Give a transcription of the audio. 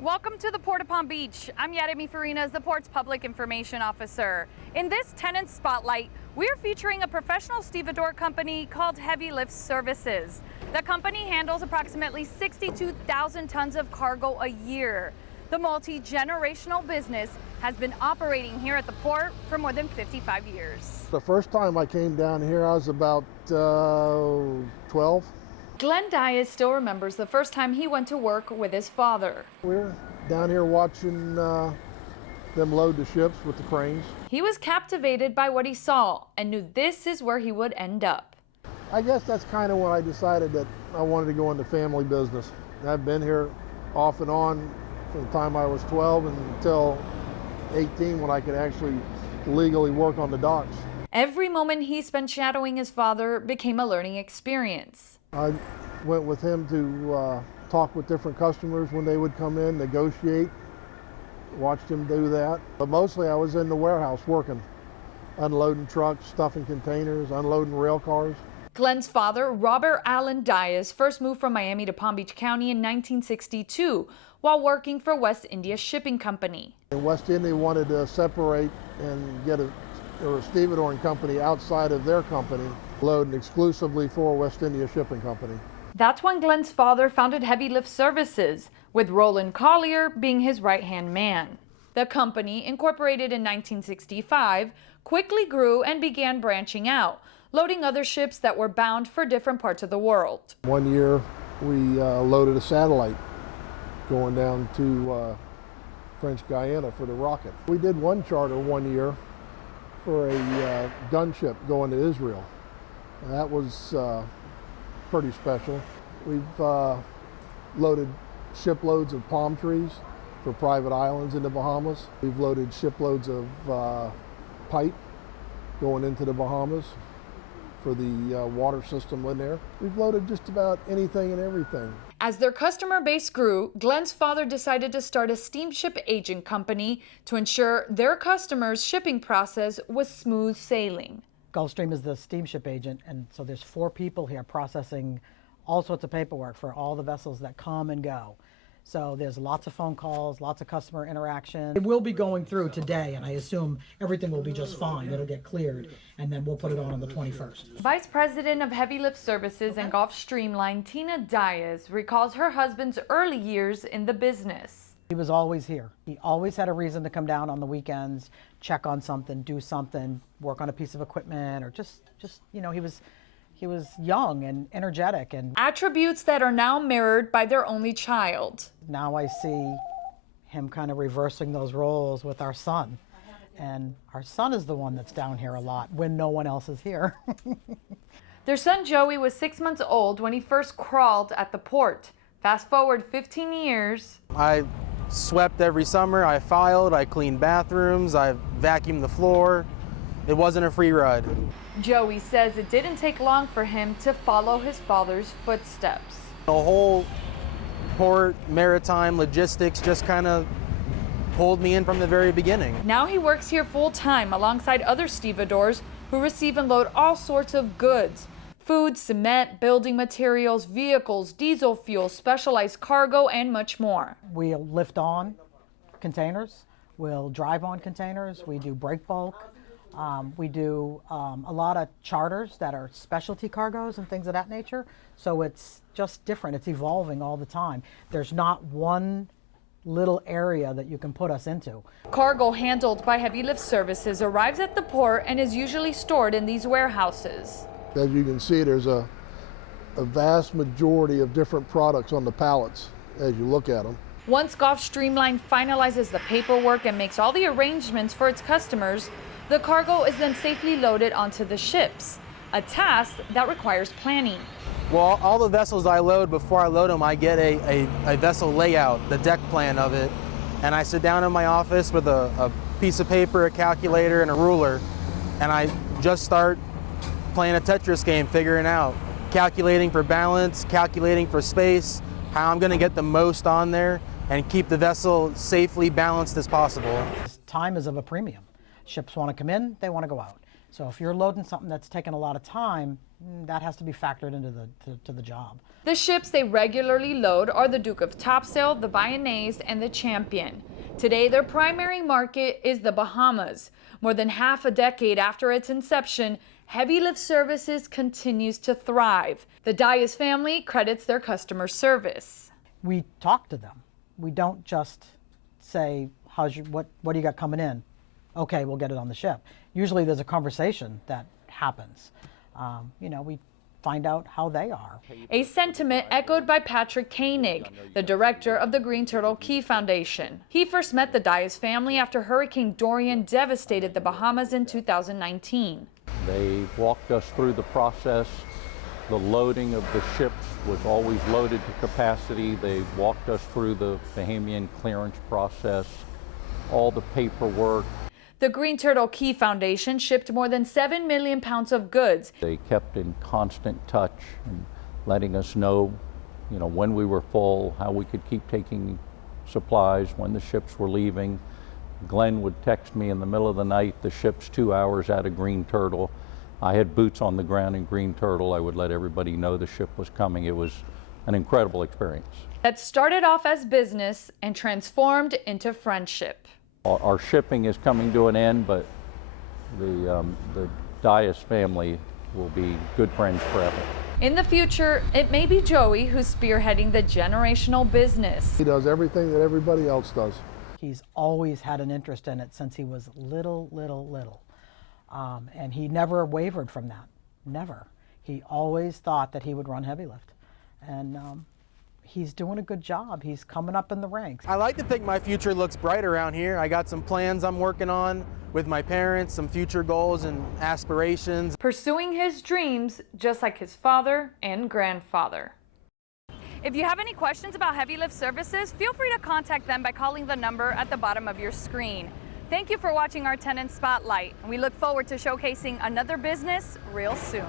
Welcome to the Port of Palm Beach. I'm Yadimi Farinas, the Port's Public Information Officer. In this Tenant Spotlight, we're featuring a professional stevedore company called Heavy Lift Services. The company handles approximately 62,000 tons of cargo a year. The multi-generational business has been operating here at the port for more than 55 years. The first time I came down here, I was about 12. Glenn Dias still remembers the first time he went to work with his father. We were down here watching them load the ships with the cranes. He was captivated by what he saw and knew this is where he would end up. I guess that's kind of when I decided that I wanted to go into family business. I've been here off and on from the time I was 12 until 18 when I could actually legally work on the docks. Every moment he spent shadowing his father became a learning experience. I went with him to talk with different customers when they would come in, negotiate, watched him do that. But mostly I was in the warehouse working, unloading trucks, stuffing containers, unloading rail cars. Glenn's father, Robert Allen Dias, first moved from Miami to Palm Beach County in 1962 while working for West India Shipping Company. And West India wanted to separate and get a stevedoring company outside of their company, loading exclusively for West India Shipping Company. That's when Glenn's father founded Heavy Lift Services, with Roland Collier being his right-hand man. The company, incorporated in 1965, quickly grew and began branching out, loading other ships that were bound for different parts of the world. One year we loaded a satellite going down to French Guiana for the rocket. We did one charter one year for a gunship going to Israel. And that was pretty special. We've loaded shiploads of palm trees for private islands in the Bahamas. We've loaded shiploads of pipe going into the Bahamas for the water system in there. We've loaded just about anything and everything. As their customer base grew, Glenn's father decided to start a steamship agent company to ensure their customers' shipping process was smooth sailing. Gulfstream is the steamship agent, and so there's 4 people here processing all sorts of paperwork for all the vessels that come and go. So there's lots of phone calls, lots of customer interaction. It will be going through today, and I assume everything will be just fine. It'll get cleared, and then we'll put it on the 21st. Vice President of Heavy Lift Services and Gulfstream Line, Tina Dias, recalls her husband's early years in the business. He was always here. He always had a reason to come down on the weekends, check on something, do something, work on a piece of equipment, or just you know, he was young and energetic, and attributes that are now mirrored by their only child. Now I see him kind of reversing those roles with our son. And our son is the one that's down here a lot when no one else is here. Their son Joey was 6 months old when he first crawled at the port. Fast forward 15 years. I swept every summer, I filed, I cleaned bathrooms, I vacuumed the floor. It wasn't a free ride. Joey says it didn't take long for him to follow his father's footsteps. The whole port, maritime, logistics just kind of pulled me in from the very beginning. Now he works here full-time alongside other stevedores who receive and load all sorts of goods. Food, cement, building materials, vehicles, diesel fuel, specialized cargo, and much more. We'll lift on containers, we'll drive on containers, we do break bulk. We do a lot of charters that are specialty cargoes and things of that nature. So it's just different. It's evolving all the time. There's not one little area that you can put us into. Cargo handled by Heavy Lift Services arrives at the port and is usually stored in these warehouses. As you can see, there's a vast majority of different products on the pallets as you look at them. Once Gulfstream Line finalizes the paperwork and makes all the arrangements for its customers, the cargo is then safely loaded onto the ships, a task that requires planning. Well, all the vessels I load, before I load them, I get a vessel layout, the deck plan of it, and I sit down in my office with a piece of paper, a calculator, and a ruler, and I just start playing a Tetris game, figuring out, calculating for balance, calculating for space, how I'm going to get the most on there and keep the vessel safely balanced as possible. Time is of a premium. Ships want to come in, they want to go out. So if you're loading something that's taking a lot of time, that has to be factored into the job. The ships they regularly load are the Duke of Topsail, the Bayonnaise, and the Champion. Today, their primary market is the Bahamas. More than half a decade after its inception, Heavy Lift Services continues to thrive. The Dias family credits their customer service. We talk to them. We don't just say, what do you got coming in? Okay, we'll get it on the ship. Usually there's a conversation that happens. We find out how they are. A sentiment echoed by Patrick Koenig, the director of the Green Turtle Key Foundation. He first met the Dias family after Hurricane Dorian devastated the Bahamas in 2019. They walked us through the process. The loading of the ships was always loaded to capacity. They walked us through the Bahamian clearance process, all the paperwork. The Green Turtle Key Foundation shipped more than 7 million pounds of goods. They kept in constant touch and letting us know, when we were full, how we could keep taking supplies, when the ships were leaving. Glenn would text me in the middle of the night, the ship's 2 hours out of Green Turtle. I had boots on the ground in Green Turtle. I would let everybody know the ship was coming. It was an incredible experience. That started off as business and transformed into friendship. Our shipping is coming to an end, but the Dias family will be good friends forever. In the future, it may be Joey who's spearheading the generational business. He does everything that everybody else does. He's always had an interest in it since he was little. And he never wavered from that, never. He always thought that he would run Heavy Lift. And he's doing a good job. He's coming up in the ranks. I like to think my future looks bright around here. I got some plans I'm working on with my parents, some future goals and aspirations. Pursuing his dreams just like his father and grandfather. If you have any questions about Heavy Lift Services, feel free to contact them by calling the number at the bottom of your screen. Thank you for watching our Tenant Spotlight, and we look forward to showcasing another business real soon.